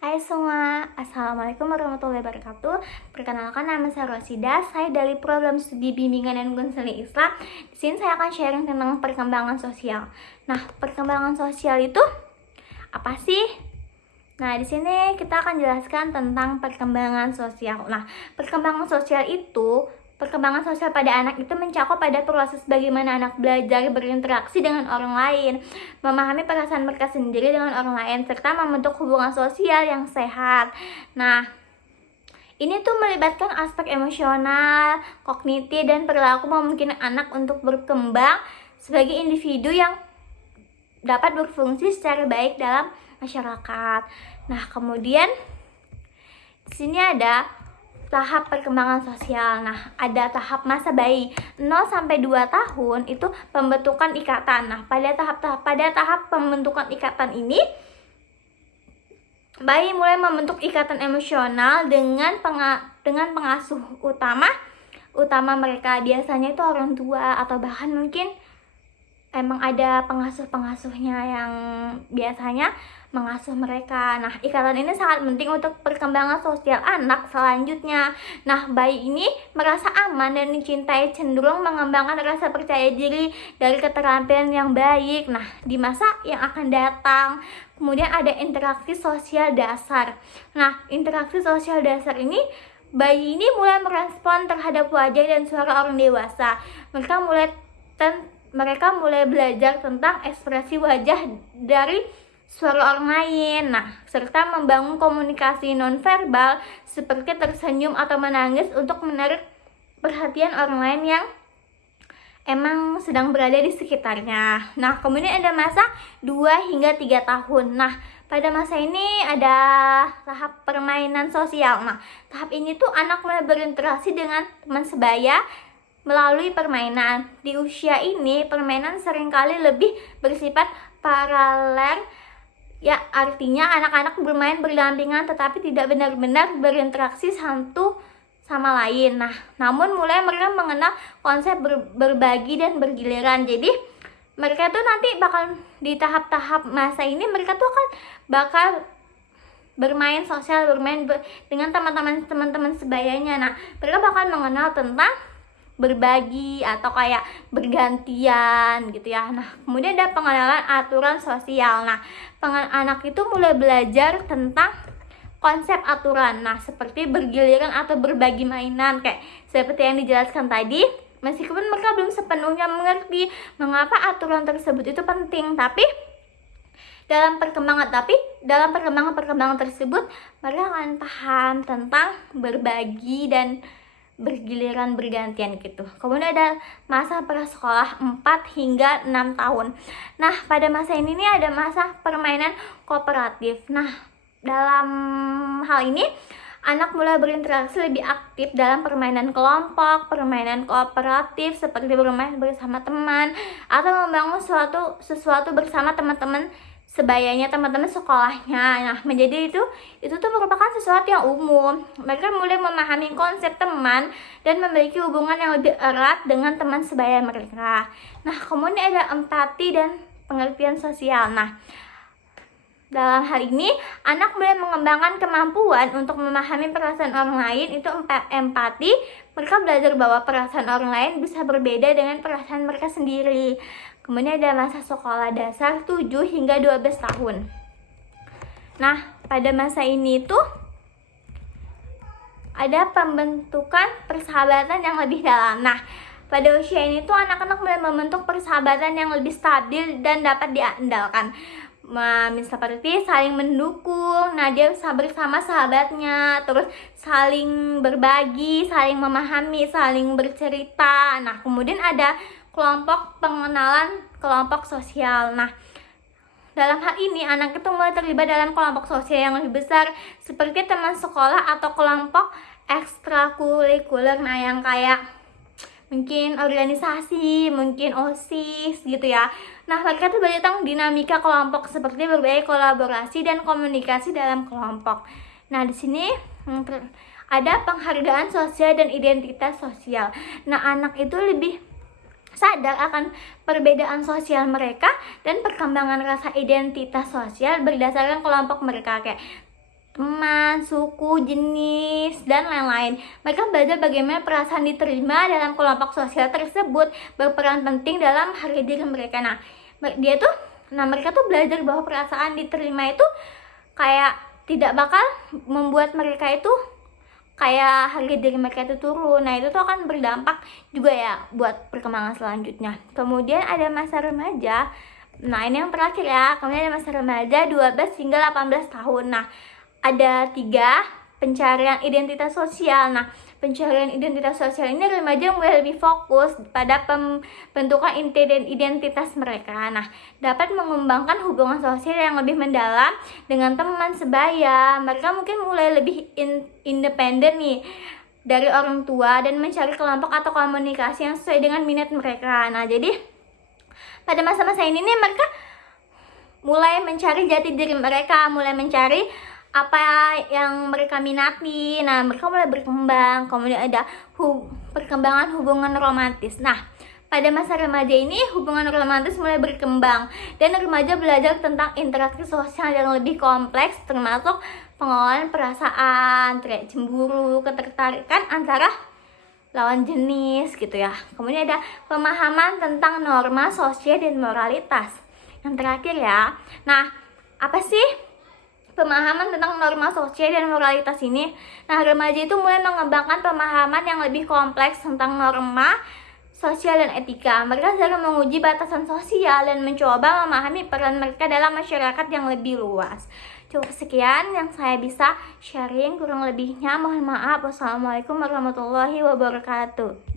Hai semua, Assalamualaikum warahmatullahi wabarakatuh. Perkenalkan, nama saya Rosida. Saya dari program studi bimbingan dan konseling Islam. Di sini saya akan sharing tentang perkembangan sosial. Nah, perkembangan sosial itu apa sih? Nah, di sini kita akan jelaskan tentang perkembangan sosial. Nah, perkembangan sosial pada anak itu mencakup pada proses bagaimana anak belajar berinteraksi dengan orang lain, memahami perasaan mereka sendiri dengan orang lain, serta membentuk hubungan sosial yang sehat. Nah, ini tuh melibatkan aspek emosional, kognitif, dan perilaku memungkinkan anak untuk berkembang sebagai individu yang dapat berfungsi secara baik dalam masyarakat. Nah, kemudian di sini ada tahap perkembangan sosial. Nah, ada tahap masa bayi 0 sampai 2 tahun itu pembentukan ikatan. Nah, pada tahap pembentukan ikatan ini bayi mulai membentuk ikatan emosional dengan pengasuh utama mereka. Biasanya itu orang tua atau bahkan mungkin emang ada pengasuhnya yang biasanya mengasuh mereka. Nah, ikatan ini sangat penting untuk perkembangan sosial anak selanjutnya. Nah, bayi ini merasa aman dan dicintai, cenderung mengembangkan rasa percaya diri dari keterampilan yang baik. Nah, di masa yang akan datang, kemudian ada interaksi sosial dasar. Nah, interaksi sosial dasar ini bayi ini mulai merespon terhadap wajah dan suara orang dewasa. Mereka mulai belajar tentang ekspresi wajah dari suara orang lain. Nah, serta membangun komunikasi nonverbal seperti tersenyum atau menangis untuk menarik perhatian orang lain yang emang sedang berada di sekitarnya. Nah, kemudian ada masa 2 hingga 3 tahun. Nah, pada masa ini ada tahap permainan sosial. Nah, tahap ini tuh anak mulai berinteraksi dengan teman sebaya melalui permainan. Di usia ini, permainan seringkali lebih bersifat paralel. Ya, artinya anak-anak bermain berdampingan tetapi tidak benar-benar berinteraksi satu sama lain. Nah, namun mulai mereka mengenal konsep berbagi dan bergiliran. Jadi, mereka tuh nanti bakal di tahap-tahap masa ini mereka tuh bakal bermain sosial, dengan teman-teman sebayanya. Nah, mereka bakal mengenal tentang berbagi atau kayak bergantian gitu ya. Nah, kemudian ada pengenalan aturan sosial. Nah, anak itu mulai belajar tentang konsep aturan. Nah, seperti bergiliran atau berbagi mainan kayak seperti yang dijelaskan tadi. Meskipun mereka belum sepenuhnya mengerti mengapa aturan tersebut itu penting, tapi dalam perkembangan tersebut mereka akan paham tentang berbagi dan bergiliran bergantian gitu. Kemudian ada masa prasekolah 4 hingga 6 tahun. Nah, pada masa ini nih ada masa permainan kooperatif. Nah, dalam hal ini anak mulai berinteraksi lebih aktif dalam permainan kelompok, permainan kooperatif seperti bermain bersama teman atau membangun sesuatu bersama teman-teman sebayanya, teman-teman sekolahnya. Nah, menjadi itu tuh merupakan sesuatu yang umum. Mereka mulai memahami konsep teman dan memiliki hubungan yang lebih erat dengan teman sebaya mereka. Nah, kemudian ada empati dan pengertian sosial. Nah, dalam hal ini anak mulai mengembangkan kemampuan untuk memahami perasaan orang lain, itu empati. Mereka belajar bahwa perasaan orang lain bisa berbeda dengan perasaan mereka sendiri. Kemudian ada masa sekolah dasar 7 hingga 12 tahun. Nah, pada masa ini tuh ada pembentukan persahabatan yang lebih dalam. Nah, pada usia ini tuh anak-anak mulai membentuk persahabatan yang lebih stabil dan dapat diandalkan. Seperti saling mendukung. Nah, dia bersama sahabatnya, terus saling berbagi, saling memahami, saling bercerita. Nah, kemudian ada pengenalan kelompok sosial. Nah, dalam hal ini anak itu mulai terlibat dalam kelompok sosial yang lebih besar seperti teman sekolah atau kelompok ekstrakurikuler. Nah, yang kayak mungkin organisasi, mungkin OSIS gitu ya. Nah, mereka tuh belajar tentang dinamika kelompok seperti berbagai kolaborasi dan komunikasi dalam kelompok. Nah, di sini ada penghargaan sosial dan identitas sosial. Nah, anak itu lebih sadar akan perbedaan sosial mereka dan perkembangan rasa identitas sosial berdasarkan kelompok mereka. Kayak teman, suku, jenis, dan lain-lain. Mereka belajar bagaimana perasaan diterima dalam kelompok sosial tersebut berperan penting dalam harga diri mereka. Mereka tuh belajar bahwa perasaan diterima itu kayak tidak bakal membuat mereka itu kayak harga diri mereka itu turun. Nah, itu tuh akan berdampak juga ya buat perkembangan selanjutnya. Kemudian ada masa remaja. Nah, ini yang terakhir ya. Kemudian ada masa remaja 12 hingga 18 tahun. Nah, ada 3, pencarian identitas sosial. Nah, pencarian identitas sosial ini remaja mulai lebih fokus pada pembentukan identitas mereka. Nah, dapat mengembangkan hubungan sosial yang lebih mendalam dengan teman sebaya. Mereka mungkin mulai lebih independen nih dari orang tua dan mencari kelompok atau komunikasi yang sesuai dengan minat mereka. Nah, jadi pada masa-masa ini nih mereka mulai mencari jati diri mereka, mulai mencari apa yang mereka minati. Nah, mereka mulai berkembang. Kemudian ada perkembangan hubungan romantis. Nah, pada masa remaja ini hubungan romantis mulai berkembang dan remaja belajar tentang interaksi sosial yang lebih kompleks, termasuk pengelolaan perasaan, kayak cemburu, ketertarikan antara lawan jenis gitu ya. Kemudian ada pemahaman tentang norma sosial dan moralitas. Yang terakhir ya. Nah, apa sih pemahaman tentang norma sosial dan moralitas ini? Nah, remaja itu mulai mengembangkan pemahaman yang lebih kompleks tentang norma sosial dan etika. Mereka sedang menguji batasan sosial dan mencoba memahami peran mereka dalam masyarakat yang lebih luas. Cukup sekian yang saya bisa sharing, kurang lebihnya mohon maaf. Wassalamualaikum warahmatullahi wabarakatuh.